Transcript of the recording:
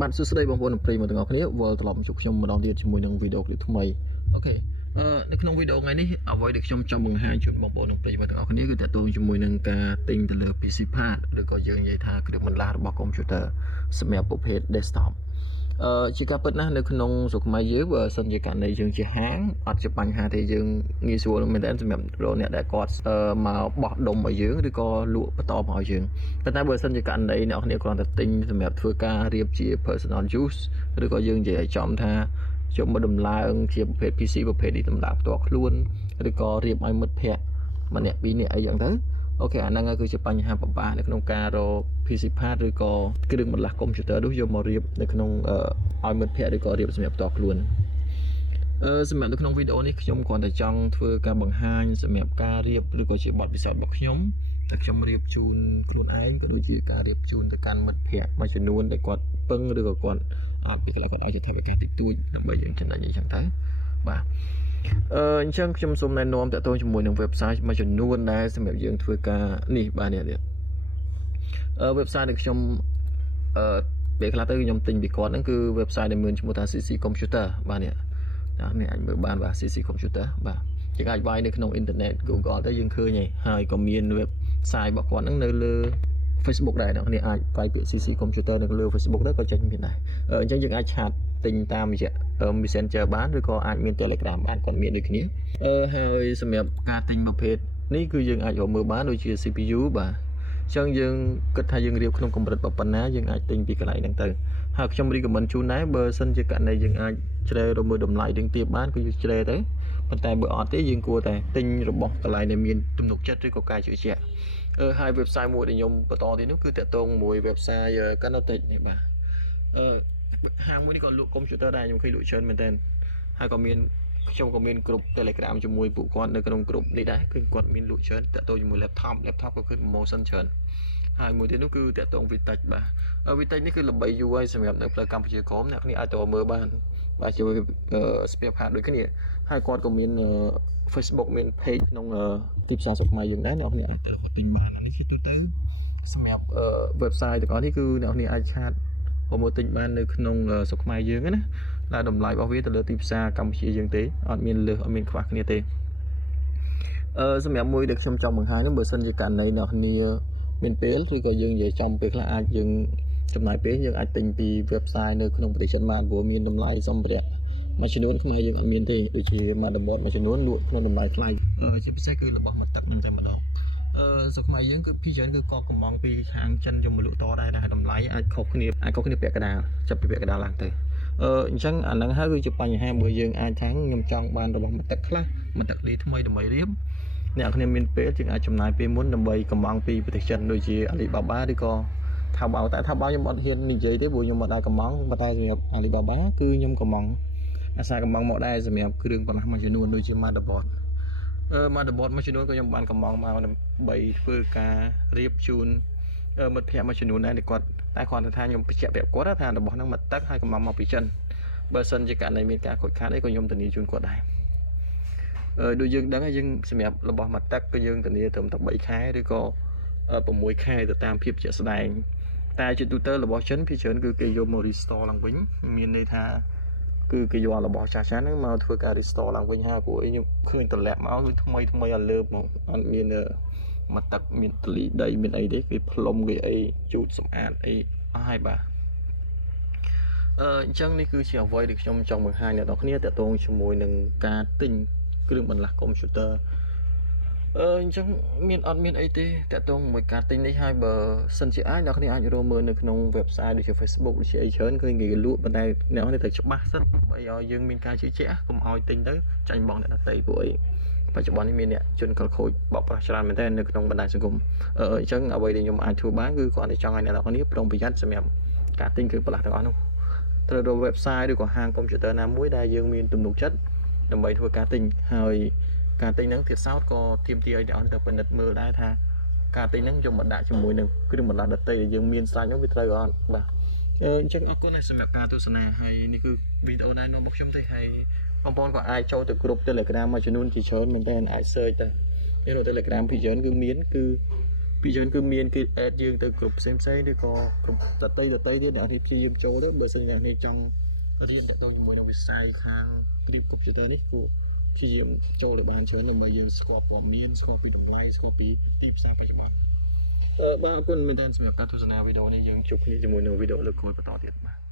bạn số đây bằng vốn free mà từng ngọc này vừa làm chụp trong một đoạn điện cho mùi năng video clip thứ mấy okในក្នុងវីដេអូថ្ងៃនេះអ្វីដែលខ្ញុំចង់បង្ហាញជូនបងប្អូនប្រិយមិត្តទាំងអស់គ្នាគឺតើតើជាមួយនឹងការទិញទៅលើ PC Pad ឬក៏យើងនិយាយថាគ្រឿងបន្លាស់របស់កុំព្យូទ័រសម្រាប់ប្រភេទ desktop ជាការពិតណាស់នៅក្នុងស្រុកខ្មែរយើងបើសិនជាករណីយើងជាហាងអត់ជាបញ្ហាទេយើងងាយស្រួលមែនតើសម្រាប់រកអ្នកដែលគាត់មកបោះដុំឲ្យយើងឬក៏លក់បន្តមកឲ្យយើងប៉ុន្តែបើសិនជាករណីអ្នកនរគ្នាគ្រាន់តែទិញសម្រាប់ធ្វើការរៀបជា personal use ឬក៏យើងនិយាយឲ្យចំថាយកមកដំឡើងជាប្រភេទ PC ប្រភេទនេះដំឡើងផ្ទាល់ខ្លួនឬក៏រៀបឲ្យមិត្តភ័ក្តិម្នាក់ពីរនាក់អីចឹងទៅអូខេអាហ្នឹងគឺជាបញ្ហាពិបាកនៅក្នុងការរក PC Pad ឬក៏គ្រឿងបន្លាស់កុំព្យូទ័រនោះយកមករៀបនៅក្នុងឲ្យមិត្តភ័ក្តិឬក៏រៀបសម្រាប់ផ្ទាល់ខ្លួនសម្រាប់នៅក្នុងវីដេអូនេះខ្ញុំគ្រាន់តែចង់ធ្វើការបង្ហាញសម្រាប់ការរៀបឬក៏ជាបទពិសោធន៍របស់ខ្ញុំតែខ្ញុំរៀបជូនខ្លួនឯងក៏ដូចជាការរៀបជូនទៅកាន់មិត្តភ័ក្តិមួយចំនួនដែលគាត់ពឹងឬក៏គាត់ពីខ្លះគាត់អាចទៅថវិកាតិចតួចដើម្បីយើងចំណេញអីចឹងទៅបាទអញ្ចឹងខ្ញុំសូមណែនាំតទៅជាមួយនឹង website មួយចំនួនដែលសម្រាប់យើងធ្វើការនេះបាទនេះwebsite ដែលខ្ញុំពេលខ្លះទៅខ្ញុំទិញពីគាត់ហ្នឹងគឺ website ដែលមានឈ្មោះថា CC Computer បាទនេះនេះអាចមើលបានបាទ CC Computer បាទជាអាចវាយនៅក្នុងអ៊ីនធឺណិត Google ទៅយើងឃើញហើយក៏មាន website របស់គាត់ហ្នឹងនៅលើ Facebook ដែរអ្នកនេះអាចវាយពាក្យ CC Computer នៅលើ Facebook ទៅក៏ចេញមានដែរអញ្ចឹងយើងអាចឆាតទិញតាមរយៈ Messenger បានឬក៏អាចមាន Telegram បានគាត់មានដូចគ្នាហើយសម្រាប់ការទិញប្រភេទនេះគឺយើងអាចរកមើលបានដូចជា CPU បាទអញ្ចឹងយើងគិតថាយើងរៀបក្នុងកម្រិតប៉ុណ្ណាយើងអាចទិញពីកន្លែងហ្នឹងទៅហើយខ្ញុំ recommend ជូនដែរបើសិនជាករណីយើងអាចជ្រើសរើសមើលតម្លៃទាំងទៀតបានគឺយើងជ្រើសទៅប៉ុន្តែបើអត់ទេយើងគួរតែទិញរបស់កន្លែងដែលមានទំនុកចិត្តឬក៏ការជឿជាក់ហើយ website មួយដែលខ្ញុំបន្តទៀតនោះគឺតាក់ទងមួយ website Canotech នេះបាទហាងមួយនេះក៏លក់កុំព្យូទ័រដែរខ្ញុំឃើញលក់ច្រើនមែនតើហើយក៏មានខ្ញុំក៏មានក្រុម Telegram ជាមួយពួកគាត់នៅក្នុងក្រុមនេះដែរគឺគាត់មានលក់ច្រើនតាក់ទងជាមួយ laptop ក៏គឺ promotion ច្រើនហើយមួយទៀតនោះគឺតាក់ទង Vitech បាទ Vitech នេះគឺល្បីយូរហើយសម្រាប់នៅផ្លូវកម្ពុជាក្រមអ្នកគ្នាអាចទៅមើលបានបាទជាស្ពាហ៍ផាតដូចគ្នាហើយគាត់ក៏មាន Facebook មាន page ក្នុងទីផ្សារស្រុកខ្មែរយើងដែរអ្នកគ្នាអាចទៅទិញបាននេះជាទូទៅសម្រាប់ website ទាំងអស់នេះគឺអ្នកគ្នាអាចឆាតមកទិញបាននៅក្នុងស្រុកខ្មែរយើងណាដែលតម្លៃរបស់វាទៅលើទីផ្សារកម្ពុជាយើងទេអត់មានលើសអត់មានខ្វះគ្នាទេសម្រាប់មួយដែលខ្ញុំចង់បង្ហាញនោះបើសិនជាករណីអ្នកគ្នាមានពេលឬក៏យើងនិយាយចំពេលខ្លះអាចយើងចំណាយពេលយើងអាចទិញពី website នៅក្នុងប្រទេសចិនបានព្រោះមានតម្លៃសម្ភារៈមួយចំនួនខ្មែរយើងអត់មានទេដូចជា motherboard មួយចំនួនលក់ក្នុងតម្លៃថ្លៃជាពិសេសគឺរបស់មកទឹកនឹងតែម្ដងស្រុកខ្មែរយើងគឺពីច្រើនគឺក៏កំងពីខាងចិនយកមកលក់តដែរតម្លៃអាចខុសគ្នាពាក់កណ្ដាលចាប់ពីពាក់កណ្ដាលឡើងទៅអញ្ចឹងអាហ្នឹងហើយគឺជាបញ្ហាមួយយើងអាចថាខ្ញុំចង់បានរបស់មកទឹកខ្លះមកទឹកលីថ្មីដើម្បីរៀបអ្នកគ្នាមានពេលជាងអាចចំណាយពេលមុនដើម្បីកំងពីប្រទេសចិនដូចជា Alibaba ឬក៏Taobaoតែ Taobao ខ្ញុំអត់ហ៊ាននិយាយទេព្រោះខ្ញុំអត់ដល់កំងប៉ុន្តែសម្រាប់ Alibaba គឺខ្ញុំកំងអាសាកំងមកដែរសម្រាប់គ្រឿងបន្លាស់មួយចំនួនដូចជា motherboard មួយចំនួនក៏ខ្ញុំបានកំងមកដើម្បីធ្វើការរៀបជូនមិត្តភ័ក្តិមួយចំនួនដែរគាត់តែគាត់ថាខ្ញុំបញ្ជាក់ប្រាប់គាត់ថារបស់ហ្នឹងមកទឹកហើយកំងមកពីចិនបើសិនជាករណីមានការខូចខាតអីក៏ខ្ញុំធានាជូនគាត់ដែរដូចយើងដឹងហើយយើងសម្រាប់របស់មកទឹកគឺយើងធានាត្រឹមតែ3ខែឬក៏6ខែទៅតាមភាពជាក់ស្ដែងតែជាទូទៅរបស់ចិនភាគច្រើនគឺគេយកមក restore ឡើងវិញមានន័យថាគឺគេយករបស់ចាស់ៗហ្នឹងមកធ្វើការ restore ឡើងវិញហើយព្រោះអីខ្ញុំឃើញតម្លាក់មកគឺថ្មីឲ្យលើបមកអត់មានមកទឹកមានទលីដីមានអីទេគេផ្លុំគេអីជូតសម្អាតអីអស់ហើយបាទអញ្ចឹងនេះគឺជាអ្វីដែលខ្ញុំចង់បង្ហាញអ្នកនរគ្នាទាក់ទងជាមួយនឹងការទិញគ្រឿងបន្លាស់កុំព្យូទ័រអញ្ចឹងមានអត់មានអីទេតាក់ទងមួយការទិញនេះហើយបើសិនជាអាចអ្នកគ្នាអាចរកមើលនៅក្នុង website ដូចជា Facebook ដូចជាអីច្រើនឃើញគេលក់ប៉ុន្តែអ្នកគ្នាត្រូវច្បាស់សិនដើម្បីឲ្យយើងមានការជឿជាក់កុំឲ្យទិញទៅចាញ់បងអ្នកដទៃព្រោះអីបច្ចុប្បន្ននេះមានអ្នកជន់កលខូចបោកប្រាស់ច្រើនមែនតើនៅក្នុងបណ្ដាញសង្គមអញ្ចឹងអ្វីដែលខ្ញុំអាចធ្វើបានគឺគ្រាន់តែចង់ឲ្យអ្នកនរគ្នាប្រុងប្រយ័ត្នសម្រាប់ការទិញគ្រឿងបន្លាស់ទាំងអស់នោះត្រូវរក website ឬក៏ហាងកុំព្យូទ័រណាមួយដែលយើងមានទំនុកចិត្តដើម្បីធ្វើការទិញហើយការទិញហ្នឹងទៀតសោតក៏ទាមទារឲ្យអ្នកអន្តរពិនិត្យមើលដែរថាការទិញហ្នឹងយកមកដាក់ជាមួយនឹងគ្រឿងបន្លាស់ដទៃដែលយើងមានស្លាច់ហ្នឹងវាត្រូវអត់បាទអញ្ចឹងអរគុណសម្រាប់ការទស្សនាហើយនេះគឺវីដេអូណែនាំរបស់ខ្ញុំទេហើយបងប្អូនក៏អាចចូលទៅក្រុម Telegram មួយចំនួនជាច្រើនមែនតើអាច search ទៅនៅ Telegram ពីច្រើនគឺមានគឺ ពីច្រើនគឺមានគេ add យើងទៅគ្រប់ផ្សេងៗឬក៏គ្រប់តន្ត្រីទៀតអ្នកនេះព្យាយាមចូលទៅបើសិនអ្នកនេះចង់រៀនតទៅជាមួយនឹងវិស័យខាង Grip Computer នេះគួរព្យាយាមចូលឲ្យបានច្រើនដើម្បីយើងស្គាល់ព័ត៌មានស្គាល់ពីតម្លៃស្គាល់ពីទីផ្សារបច្ចុប្បន្នបាទអរគុណមែនទែនសម្រាប់ការទស្សនាវីដេអូនេះយើងជួបគ្នាជាមួយនៅវីដេអូលើកក្រោយបន្តទៀតបាទ